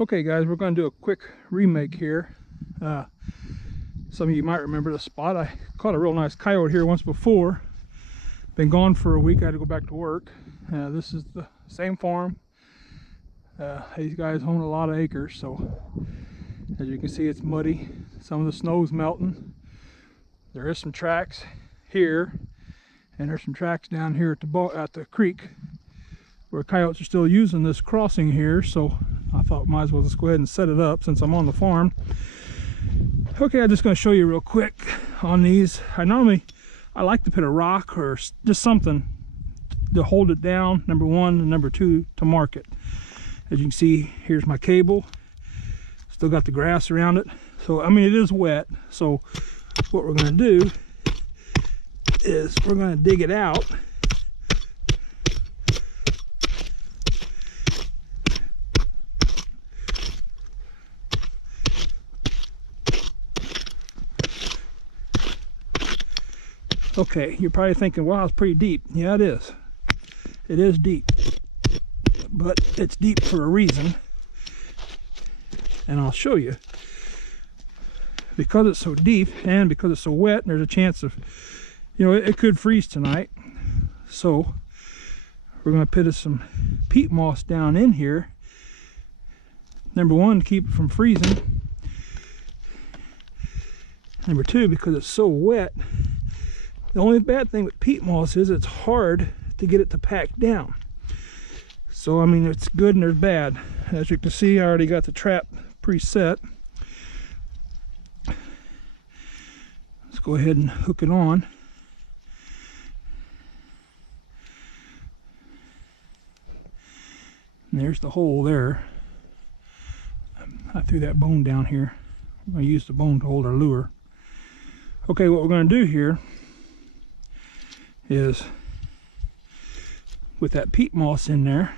Okay guys, we're going to do a quick remake here. Some of you might remember the spot. I caught a real nice coyote here once before. Been gone for a week. I had to go back to work. This is the same farm. These guys own a lot of acres, so as you can see, it's muddy. Some of the snow's melting. There is some tracks here, and there's some tracks down here at the creek where coyotes are still using this crossing here. So I thought might as well just go ahead and set it up since I'm on the farm. Okay, I'm just going to show you real quick on these. I like to put a rock or just something to hold it down, number one, and number two, to mark it. As you can see, here's my cable. Still got the grass around it. So, I mean, it is wet. So what we're going to do is we're going to dig it out. Okay, you're probably thinking, wow, it's pretty deep. Yeah, it is. It is deep. But it's deep for a reason. And I'll show you. Because it's so deep and because it's so wet, there's a chance of, it could freeze tonight. So we're going to put some peat moss down in here. Number one, to keep it from freezing. Number two, because it's so wet. The only bad thing with peat moss is it's hard to get it to pack down. So, I mean, it's good and there's bad. As you can see, I already got the trap preset. Let's go ahead and hook it on. And there's the hole there. I threw that bone down here. I'm going to use the bone to hold our lure. Okay, what we're going to do here is, with that peat moss in there,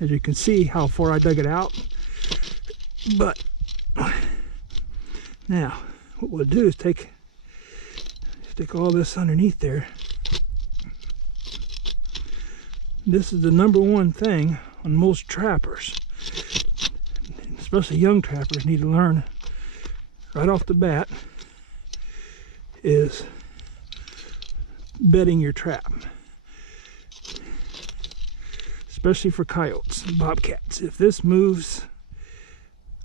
as you can see how far I dug it out. But now what we'll do is stick all this underneath there. This is the number one thing on most trappers, especially young trappers, need to learn right off the bat, is bedding your trap, especially for coyotes and bobcats. If this moves,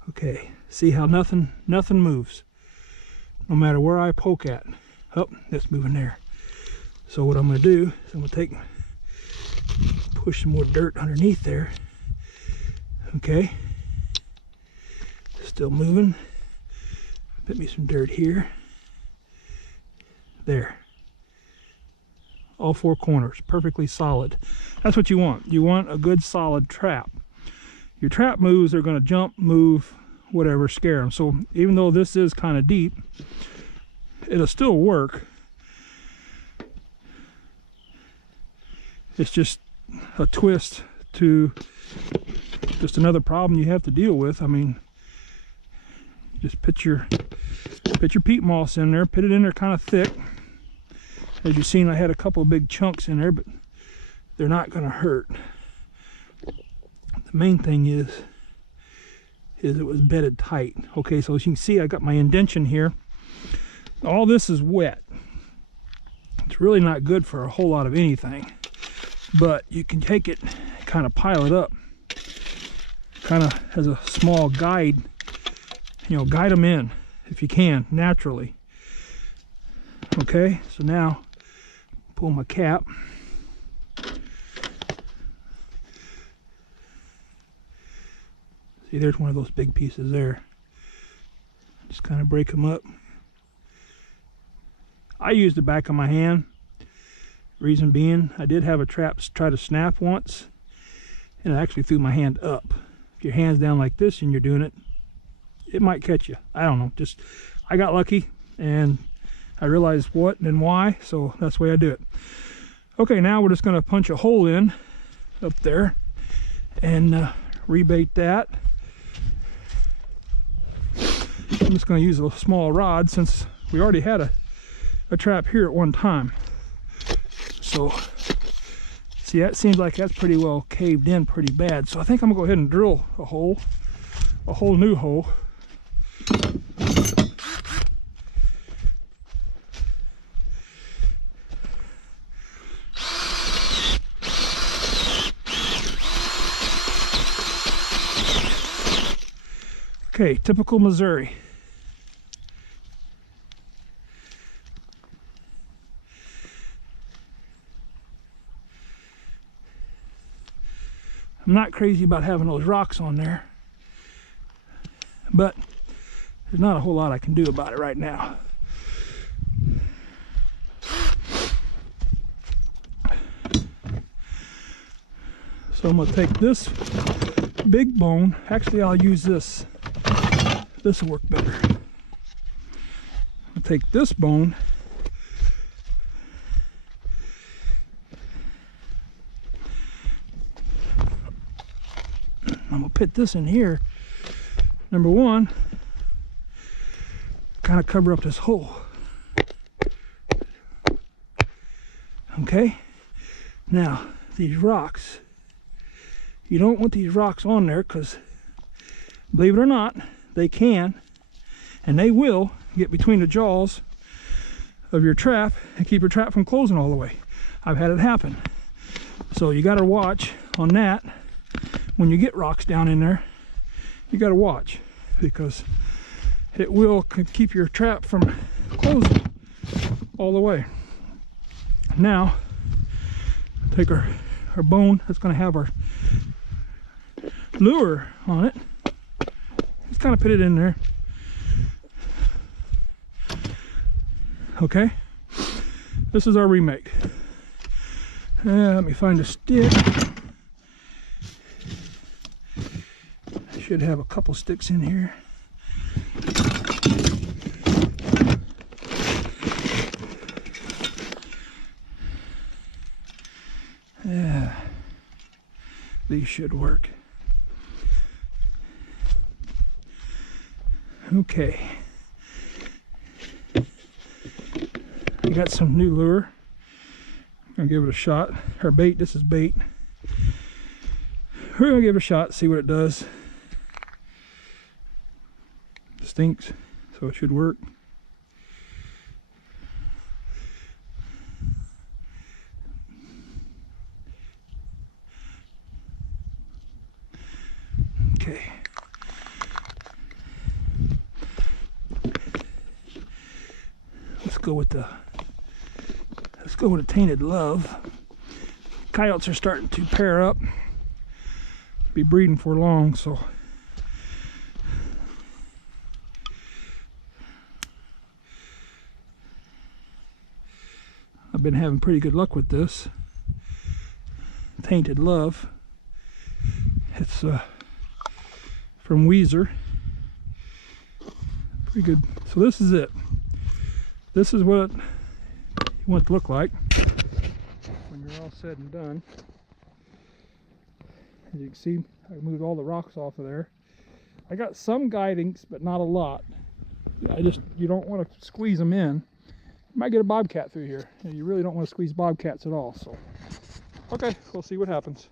okay, see how nothing moves, no matter where I poke at. Oh, that's moving there. So what I'm going to do is I'm going to push some more dirt underneath there. Okay, still moving. Put me some dirt here. There. All four corners, perfectly solid. That's what you want. You want a good solid trap. Your trap moves, they're going to jump, move, whatever, scare them. So even though this is kind of deep, it'll still work. It's just a twist to just another problem you have to deal with. I mean, just put your peat moss in there, put it in there kind of thick. As you've seen, I had a couple of big chunks in there, but they're not going to hurt. The main thing is it was bedded tight. Okay, so as you can see, I got my indention here. All this is wet. It's really not good for a whole lot of anything, but you can take it, kind of pile it up, kind of as a small guide. Guide them in if you can, naturally. Okay, so now pull my cap. See, there's one of those big pieces there. Just kind of break them up. I used the back of my hand. Reason being, I did have a trap try to snap once, and I actually threw my hand up. If your hand's down like this and you're doing it, it might catch you. I don't know. Just, I got lucky and I realized what and why, so that's the way I do it. Okay, now we're just going to punch a hole in up there and rebait that. I'm just going to use a small rod since we already had a trap here at one time. So See, that seems like that's pretty well caved in pretty bad. So I think I'm gonna go ahead and drill a hole, a whole new hole. Okay, typical Missouri. I'm not crazy about having those rocks on there, but there's not a whole lot I can do about it right now. So I'm going to take this big bone. Actually, I'll use this. This will work better. I'll take this bone. I'm gonna put this in here. Number one, kind of cover up this hole. Okay. Now these rocks, you don't want these rocks on there because, believe it or not, they can and they will get between the jaws of your trap and keep your trap from closing all the way. I've had it happen. So you got to watch on that. When you get rocks down in there, you got to watch, because it will keep your trap from closing all the way. Now, take our bone that's going to have our lure on it. Just kind of put it in there. Okay, this is our remake. Let me find a stick. Should have a couple sticks in here. Yeah, these should work. Okay, I got some new lure. I'm gonna give it a shot. Our bait, this is bait. We're gonna give it a shot, see what it does. Stinks, so it should work. Okay. Let's go with the tainted love. Coyotes are starting to pair up, be breeding for long, so I've been having pretty good luck with this tainted love. It's from Weezer. Pretty good. So this is it. This is what you want it to look like when you're all said and done. As you can see, I moved all the rocks off of there. I got some guidings, but not a lot. You don't want to squeeze them in. You might get a bobcat through here, and you really don't want to squeeze bobcats at all. So, okay, we'll see what happens.